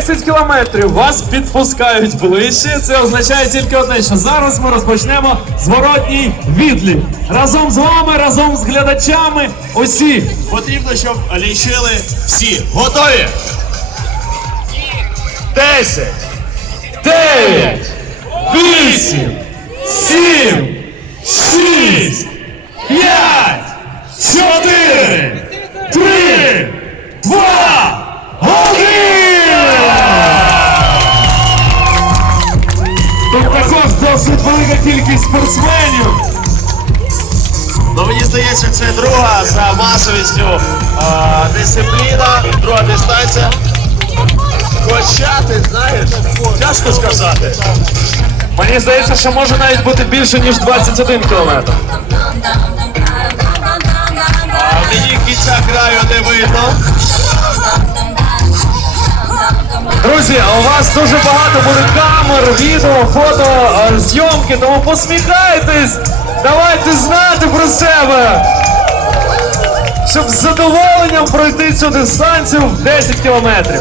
10 кілометрів вас підпускають ближче. Це означає тільки одне, що зараз ми розпочнемо зворотній відлік. Разом з вами, разом з глядачами. Усі Потрібно, щоб лічили всі. Готові? Десять. 9, 8, 7, Тут також досить велика кількість спортсменів. Ну мені здається, це друга за масовістю а, дисципліна, друга дистанція. Хоча ти знаєш, тяжко сказати. Мені здається, що може навіть бути більше, ніж 21 кілометр. А мені кінця краю не видно. Друзі, у вас дуже багато буде камер, відео, фото, е, зйомки, тому посміхайтесь, давайте знати про себе, щоб з задоволенням пройти цю дистанцію в 10 кілометрів.